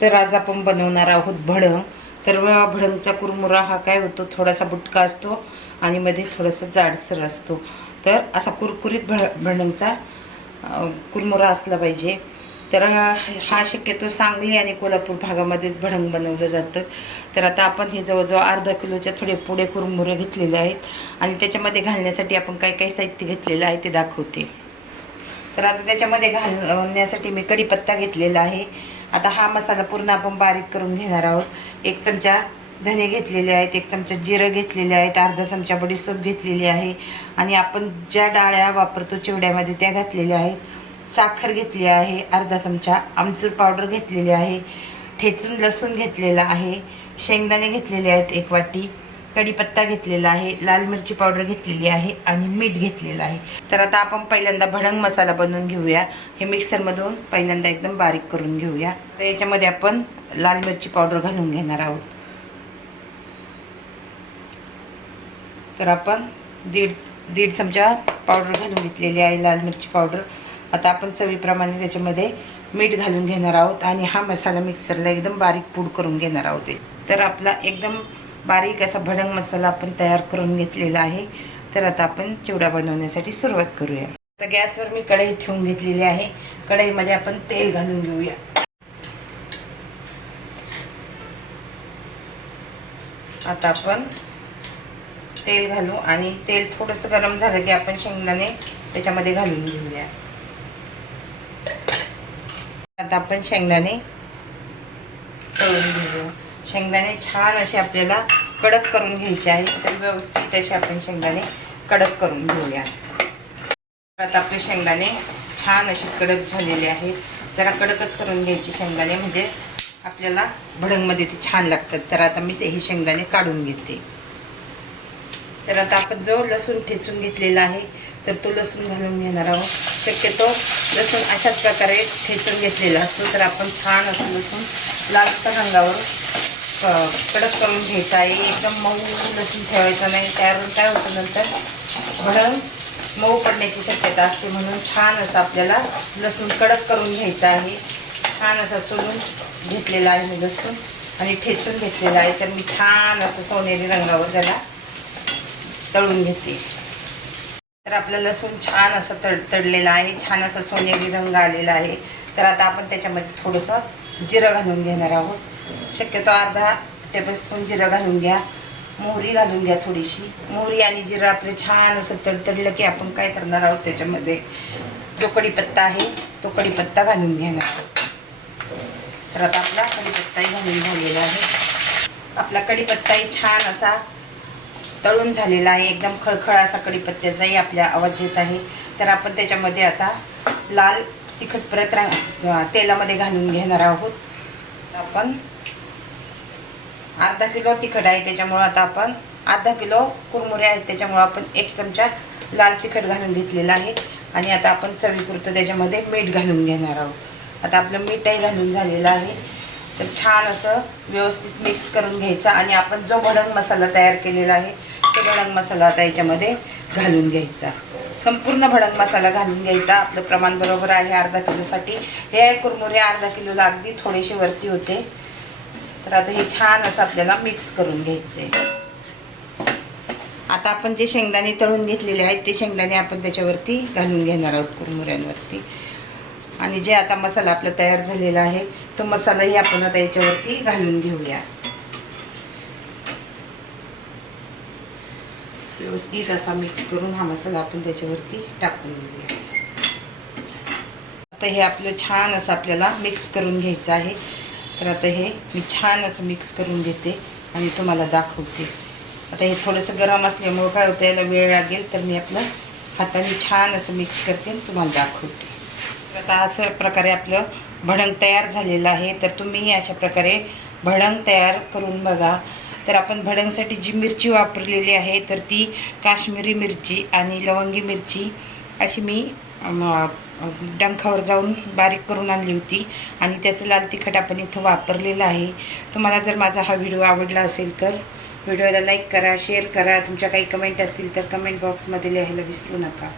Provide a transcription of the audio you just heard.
तर आज आपण बनवणार आहोत भडंग तर भडंगचा कुरमुरा हा काय होतो? थोडासा बुटका असतो आणि मध्ये थोडासा जाडसर असतो. तर असा कुरकुरीत भड भडंगचा कुरमुरा असला पाहिजे. तर हा हा शक्यतो सांगली आणि कोल्हापूर भागामध्येच भडंग बनवलं जातं. तर आता आपण हे जवळजवळ अर्धा किलोच्या थोडे पुढे कुरमुरे घेतलेले आहेत. आणि त्याच्यामध्ये घालण्यासाठी आपण काय काय साहित्य घेतलेलं आहे ते दाखवते. तर आता त्याच्यामध्ये घालण्यासाठी मी कढीपत्ता घेतलेला आहे. आता हा मसाला पूर्ण आपण बारीक करून घेणार आहोत. एक चमचा धने घेतलेले आहेत एक चमचा जिरं घेतलेले आहेत अर्धा चमचा बडीसोप घेतलेली आहे आणि आपण ज्या डाळ्या वापरतो चिवड्यामध्ये त्या घातलेल्या आहेत. साखर घेतली आहे अर्धा चमचा आमचूर पावडर घेतलेली आहे ठेचून लसूण घेतलेला आहे शेंगदाणे घेतलेले आहेत एक वाटी. कढीपत्ता घेतलेला आहे लाल मिरची पावडर घेतलेली आहे आणि मीठ घेतलेलं आहे. तर आता आपण पहिल्यांदा भडंग मसाला बनवून घेऊया. हे मिक्सरमधून पहिल्यांदा एकदम बारीक करून घेऊया. तर याच्यामध्ये आपण लाल मिरची पावडर घालून घेणार आहोत. तर आपण दीड दीड चमचा पावडर घालून घेतलेली आहे लाल मिरची पावडर. आता आपण चवीप्रमाणे त्याच्यामध्ये मीठ घालून घेणार आहोत आणि हा मसाला मिक्सरला एकदम बारीक पूड करून घेणार आहोत. तर आपला एकदम बारीक असा भडंग मसाला आपण तयार करून घेतलेला आहे. तर आता आपण चिवडा बनवण्यासाठी सुरुवात करूया. आता गॅसवर मी कढई ठेवून घेतलेली आहे. कढईमध्ये आपण तेल घालून घेऊया. आता आपण तेल घालू आणि तेल थोडंसं गरम झालं की आपण शेंगदाणे त्याच्यामध्ये घालून घेऊया. आता आपण शेंगदाणे तळून घेऊया. शेंगदाणे छान असे आपल्याला कडक करून घ्यायचे आहे तर व्यवस्थित असे आपण शेंगदाणे कडक करून घेऊया. आता आपले शेंगदाणे छान असे कडक झालेले आहेत. जरा कडकच करून घ्यायचे शेंगदाणे म्हणजे आपल्याला भडंगमध्ये ते छान लागतात. तर आता मी हे शेंगदाणे काढून घेते. तर आता आपण जो लसूण ठेचून घेतलेला आहे तर तो लसूण घालून घेणार आहोत. शक्यतो लसूण अशाच प्रकारे ठेचून घेतलेला असतो. तर आपण छान असं लसूण लालसर रंगावर कडक करून घ्यायचा. आहे एकदम मऊ लसूण ठेवायचा नाही. त्यावर काय होतं नंतर? भडंग मऊ पडण्याची शक्यता असते म्हणून छान असं आपल्याला लसूण कडक करून घ्यायचं आहे. छान असा सोलून घेतलेला आहे मी लसूण आणि ठेचून घेतलेला आहे. तर मी छान असं सोनेरी रंगावर त्याला तळून घेते. तर आपलं लसूण छान असं तड तडलेलं आहे. छान असा सोनेरी रंग आलेला आहे. तर आता आपण त्याच्यामध्ये थोडंसं जिरं घालून घेणार आहोत. शक्यतो अर्धा टेबलस्पून जिरं घालून घ्या. मोहरी घालून घ्या थोडीशी. मोहरी आणि जिरं आपलं छान असं तडतडलं की आपण काय करणार आहोत त्याच्यामध्ये? जो कढीपत्ता आहे तो कढीपत्ता घालून घेणार आहोत. तर आता आपला कढीपत्ताही घालून झालेला आहे. आपला कढीपत्ताही छान असा तळून झालेला आहे. एकदम खळखळ असा कढीपत्त्याचाही आपल्या आवाज येत आहे. तर आपण त्याच्यामध्ये आता लाल तिखट परत रा तेलामध्ये घालून घेणार आहोत. आपण अर्धा किलो तिखट आहे त्याच्यामुळं आता आपण अर्धा किलो कुरमुरे आहेत त्याच्यामुळं आपण एक चमचा लाल तिखट घालून घेतलेला आहे. आणि आता आपण चवीपुरतं त्याच्यामध्ये मीठ घालून घेणार आहोत. आता आपलं मीठही घालून झालेलं आहे. तर छान असं व्यवस्थित मिक्स करून घ्यायचं आणि आपण जो भडंग मसाला तयार केलेला आहे तो भडंग मसाला आता याच्यामध्ये घालून घ्यायचा. संपूर्ण भडंग मसाला घालून घ्यायचा. आपलं प्रमाण बरोबर आहे अर्धा किलोसाठी. हे कुरमुरे अर्धा किलोला अगदी थोडेसे वरती होते. तर आता हे छान असं आपल्याला मिक्स करून घ्यायचे आता आपण जे शेंगदाणे तळून घेतलेले आहेत ते शेंगदाणे आपण त्याच्यावरती घालून घेणार आहोत कुरमुऱ्यांवरती. आणि जे आता मसाला आपला तयार झालेला आहे तो मसालाही आपण आता याच्यावरती घालून घेऊया. व्यवस्थित असा मिक्स करून हा मसाला आपण त्याच्यावरती टाकून घेऊया. आता हे आपलं छान असं आपल्याला मिक्स करून घ्यायचं आहे. तर आता हे मी छान असं मिक्स करून घेते आणि तुम्हाला दाखवते. आता हे थोडंसं गरम असल्यामुळं काय होतं याला वेळ लागेल तर मी आपलं हाताने छान असं मिक्स करते आणि तुम्हाला दाखवते. तर आता अशा प्रकारे आपलं भडंग तयार झालेलं आहे. तर तुम्हीही अशा प्रकारे भडंग तयार करून बघा. तर आपण भडंगसाठी जी मिरची वापरलेली आहे तर ती काश्मीरी मिरची आणि लवंगी मिरची अशी मी डंखावर जाऊन बारीक करून आणली होती आणि त्याचं लाल तिखट आपण इथं वापरलेलं आहे. तुम्हाला जर माझा हा व्हिडिओ आवडला असेल तर व्हिडिओला लाईक करा शेअर करा. तुमच्या काही कमेंट असतील तर कमेंट बॉक्समध्ये लिहायला विसरू नका.